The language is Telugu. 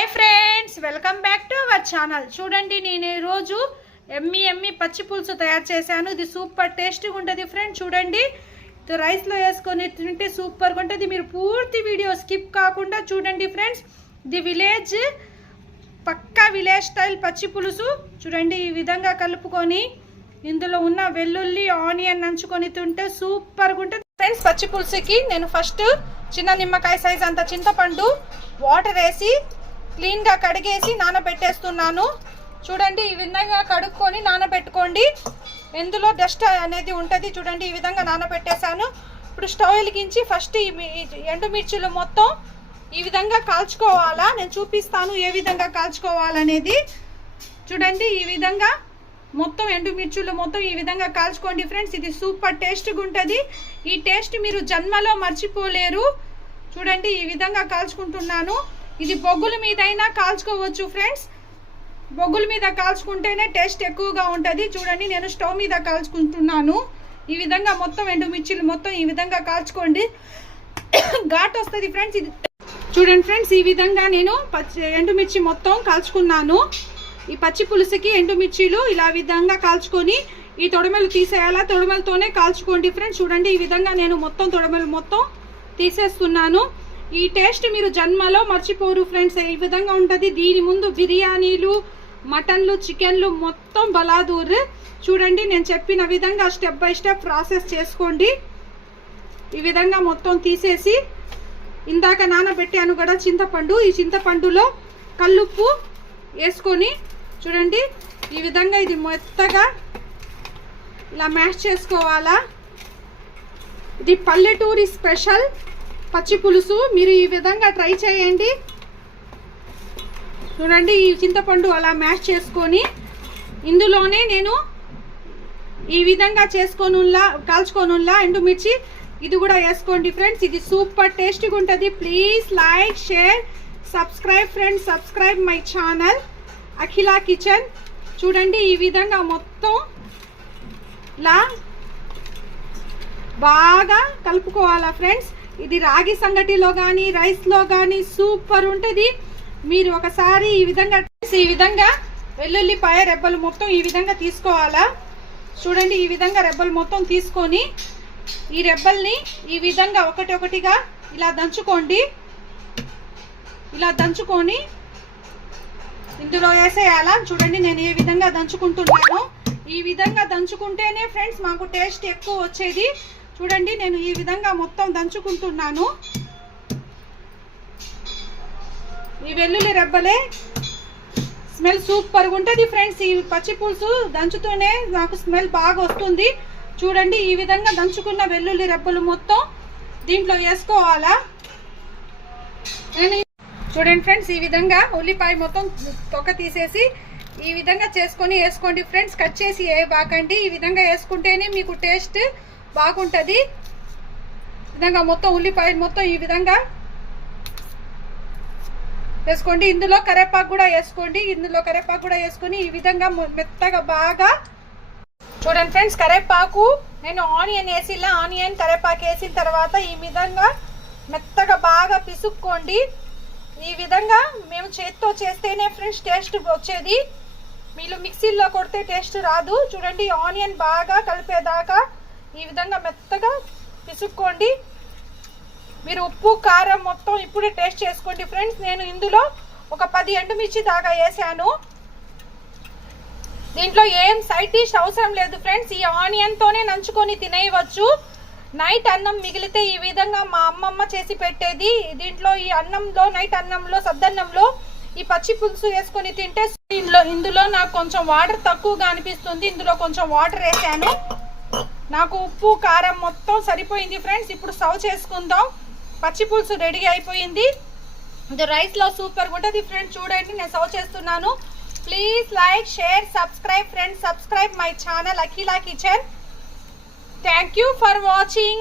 Hi friends, welcome back to our channel. చూడండి, నేను ఈరోజు ఎమ్మి పచ్చి పులుసు తయారు చేశాను. ఇది సూపర్ టేస్టీగా ఉంటుంది ఫ్రెండ్స్. చూడండి, రైస్లో వేసుకొని తింటే సూపర్గా ఉంటుంది. మీరు పూర్తి వీడియో స్కిప్ కాకుండా చూడండి ఫ్రెండ్స్. ఇది విలేజ్, పక్కా విలేజ్ స్టైల్ పచ్చి పులుసు. చూడండి, ఈ విధంగా కలుపుకొని ఇందులో ఉన్న వెల్లుల్లి ఆనియన్ నంచుకొని తింటే సూపర్గా ఉంటుంది ఫ్రెండ్స్. పచ్చి పులుసుకి నేను ఫస్ట్ చిన్న నిమ్మకాయ సైజ్ అంత చింతపండు వాటర్ వేసి క్లీన్గా కడిగేసి నానబెట్టేస్తున్నాను. చూడండి, ఈ విధంగా కడుక్కొని నానబెట్టుకోండి. ఎందులో డస్ట్ అనేది ఉంటుంది. చూడండి, ఈ విధంగా నానబెట్టేశాను. ఇప్పుడు స్టవ్ వెలిగించి ఫస్ట్ ఈ ఎండుమిర్చిలు మొత్తం ఈ విధంగా కాల్చుకోవాలా. నేను చూపిస్తాను ఏ విధంగా కాల్చుకోవాలనేది. చూడండి, ఈ విధంగా మొత్తం ఎండుమిర్చులు మొత్తం ఈ విధంగా కాల్చుకోండి ఫ్రెండ్స్. ఇది సూపర్ టేస్ట్గా ఉంటుంది. ఈ టేస్ట్ మీరు జన్మలో మర్చిపోలేరు. చూడండి, ఈ విధంగా కాల్చుకుంటున్నాను. ఇది బొగ్గుల మీద అయినా కాల్చుకోవచ్చు ఫ్రెండ్స్. బొగ్గుల మీద కాల్చుకుంటేనే టేస్ట్ ఎక్కువగా ఉంటుంది. చూడండి, నేను స్టవ్ మీద కాల్చుకుంటున్నాను. ఈ విధంగా మొత్తం ఎండుమిర్చిలు మొత్తం ఈ విధంగా కాల్చుకోండి. ఘాట్ వస్తుంది ఫ్రెండ్స్. ఇది చూడండి ఫ్రెండ్స్, ఈ విధంగా నేను ఎండుమిర్చి మొత్తం కాల్చుకున్నాను. ఈ పచ్చి పులుసుకి ఎండుమిర్చిలు ఇలా విధంగా కాల్చుకొని ఈ తొడమలు తీసేయాలా. తొడమలతోనే కాల్చుకోండి ఫ్రెండ్స్. చూడండి, ఈ విధంగా నేను మొత్తం తొడమలు మొత్తం తీసేస్తున్నాను. ఈ టేస్ట్ మీరు జన్మలో మర్చిపోరు ఫ్రెండ్స్. ఈ విధంగా ఉంటుంది. దీని ముందు బిర్యానీలు, మటన్లు, చికెన్లు మొత్తం బలాదూర్. చూడండి, నేను చెప్పిన విధంగా స్టెప్ బై స్టెప్ ప్రాసెస్ చేసుకోండి. ఈ విధంగా మొత్తం తీసేసి ఇందాక నానబెట్టాను కూడా చింతపండు. ఈ చింతపండులో కల్లుప్పు వేసుకొని చూడండి, ఈ విధంగా ఇది మెత్తగా ఇలా మ్యాష్ చేసుకోవాలా. ఇది పల్లెటూరి స్పెషల్ పచ్చి పులుసు. మీరు ఈ విధంగా ట్రై చేయండి. చూడండి, ఈ చింతపండు అలా మ్యాష్ చేసుకొని ఇందులోనే నేను ఈ విధంగా కాల్చుకోనుల్లా ఎండుమిర్చి ఇది కూడా వేసుకోండి ఫ్రెండ్స్. ఇది సూపర్ టేస్టీగా ఉంటుంది. Please like, share, subscribe friends. Subscribe my channel Akhila kitchen. చూడండి, ఈ విధంగా మొత్తం ఇలా బాగా కలుపుకోవాలా ఫ్రెండ్స్. ఇది రాగి సంగటిలో కానీ రైస్లో కానీ సూపర్ ఉంటుంది. మీరు ఒకసారి ఈ విధంగా వెల్లుల్లిపాయ రెబ్బలు మొత్తం ఈ విధంగా తీసుకోవాలా. చూడండి, ఈ విధంగా రెబ్బలు మొత్తం తీసుకొని ఈ రెబ్బల్ని ఈ విధంగా ఒకటిగా ఇలా దంచుకోండి. ఇలా దంచుకొని ఇందులో వేసేయాలా. చూడండి, నేను ఏ విధంగా దంచుకుంటున్నాను. ఈ విధంగా దంచుకుంటేనే ఫ్రెండ్స్ మాకు టేస్ట్ ఎక్కువ వచ్చేది. చూడండి, నేను ఈ విధంగా మొత్తం దంచుకుంటున్నాను. ఈ వెల్లుల్లి రెబ్బలే స్మెల్ సూపర్గా ఉంటుంది ఫ్రెండ్స్. ఈ పచ్చి పులుసు దంచుతూనే నాకు స్మెల్ బాగా వస్తుంది. చూడండి, ఈ విధంగా దంచుకున్న వెల్లుల్లి రెబ్బలు మొత్తం దీంట్లో వేసుకోవాలా. చూడండి ఫ్రెండ్స్, ఈ విధంగా ఉల్లిపాయ మొత్తం తొక్క తీసేసి ఈ విధంగా చేసుకొని వేసుకోండి ఫ్రెండ్స్. కట్ చేసి బాకండి. ఈ విధంగా వేసుకుంటేనే మీకు టేస్ట్ బాగుంటుంది. ఈ విధంగా మొత్తం ఉల్లిపాయ మొత్తం ఈ విధంగా వేసుకోండి. ఇందులో కరివేపాకు కూడా వేసుకొని ఈ విధంగా మెత్తగా బాగా చూడండి ఫ్రెండ్స్. కరివేపాకు నేను ఆనియన్ కరివేపాకు వేసిన తర్వాత ఈ విధంగా మెత్తగా బాగా పిసుక్కోండి. ఈ విధంగా మేము చేతితో చేస్తేనే ఫ్రెండ్స్ టేస్ట్ వచ్చేది. మీరు మిక్సీలో కొడితే టేస్ట్ రాదు. చూడండి, ఆనియన్ బాగా కలిపేదాకా ఈ విధంగా మెత్తగా పిసుక్కోండి. మీరు ఉప్పు కారం మొత్తం ఇప్పుడే టేస్ట్ చేసుకోండి ఫ్రెండ్స్. నేను ఇందులో ఒక 10 ఎండుమిర్చి దాకా వేసాను. దీంట్లో ఏం సైడ్ డిష్ అవసరం లేదు ఫ్రెండ్స్. ఈ ఆనియన్తోనే నంచుకొని తినేయవచ్చు. నైట్ అన్నం మిగిలితే ఈ విధంగా మా అమ్మమ్మ చేసి పెట్టేది. దీంట్లో ఈ అన్నంలో నైట్ అన్నంలో సద్దన్నంలో ఈ పచ్చి పులుసు వేసుకొని తింటే ఇందులో నాకు కొంచెం వాటర్ తక్కువగా అనిపిస్తుంది. ఇందులో కొంచెం వాటర్ వేసాను. నాకు ఉప్పు కారం మొత్తం సరిపోయింది ఫ్రెండ్స్. ఇప్పుడు సర్వ్ చేసుకుందాం. పచ్చి పులుసు రెడీ అయిపోయింది. ఇది రైస్లో సూపర్గా ఉంటుంది ఫ్రెండ్స్. చూడండి, నేను సర్వ్ చేస్తున్నాను. Please like, share, subscribe friends. Subscribe my channel Akhila kitchen. Thank you for watching.